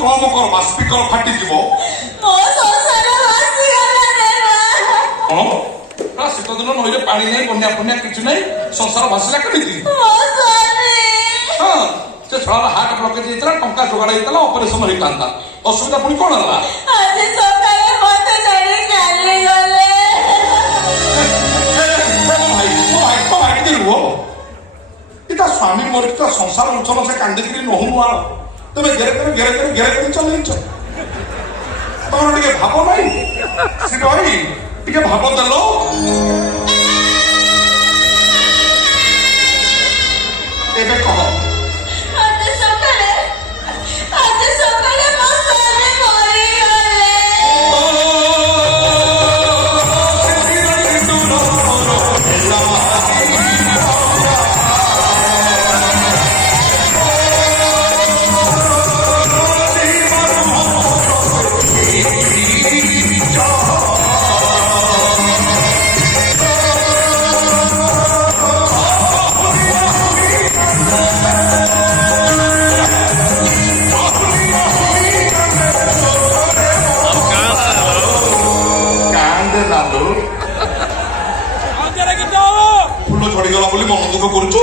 कम कर स्पीकर फाटी जीव शीत दिन नई पानी नहीं बनिया फनिया किसी नहीं संसार भाषिला केमी हाँ से छड़ा हार्ट ब्लकेज होता टंका जोगाड़ होता ऑपरेशन होता असुविधा पुणी कौन है स्वामी मोर संसार उछल से कांदिकी नहुनु आल तुम घेरे घेरे चल तुम टे भाव नाई सी भाई टे भाव देल एबे कह फूल झड़गला बोली मन दुख करुचु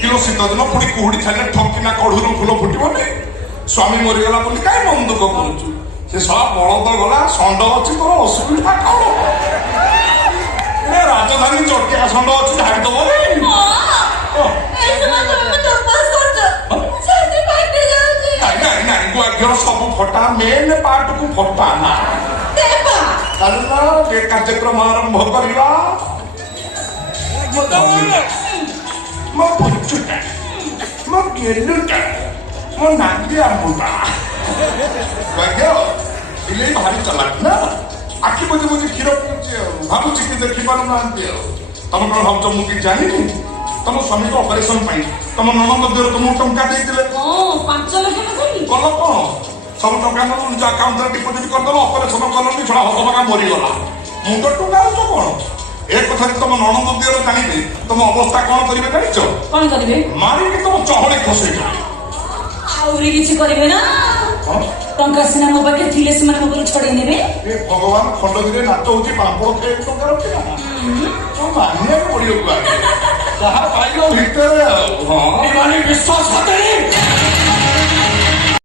किलो शीत दिन पुणी कुहुड़ी छाड़े ठकिना कढ़ू फूल फुटबनी स्वामी मरीगला बोली कहीं मन दुख करुचु से सब बलद गला षंड अच्छी तोर असुविधा कौन राजधानी चटिया षंड अच्छी झाड़ीदब गुआघर सब फटा मेन पार्ट को फटा ना कार्यक्रम आरंभ करवा मो पुचुटा मो गेलुटा मो नांदी आमुटा भाग्य इले भारी चलाक ना आखि बुझी बुझी क्षीर पिउची भाबुची कि देखि पारु नांती तुम कौन भावच मु कि जानी तुम स्वामी को ऑपरेशन पाई तुम ननद देर तुम टंका देइतिले 5 लाख कल कौन सब टंका निज अकाउंट डिपोजिट करदेल ऑपरेशन कलनी छड़ा हतभगा मरीगला मुंड टंका आउच कौन एक कथा तुम ननद दियर जानिबे तुम अवस्था कौन करिवे जानिछ कौन करिवे मारी कि तुम चहड़ी खसे आउरी किछि करिवे ना टंका सिना मो बाके थिले से मन मोर छडे नेबे ए भगवान खंडगिरे नाच होची पांपड़ खे टंका रखी ना तो मानिया पड़ियो जहा पाइलो भीतर हां माने विश्वास हते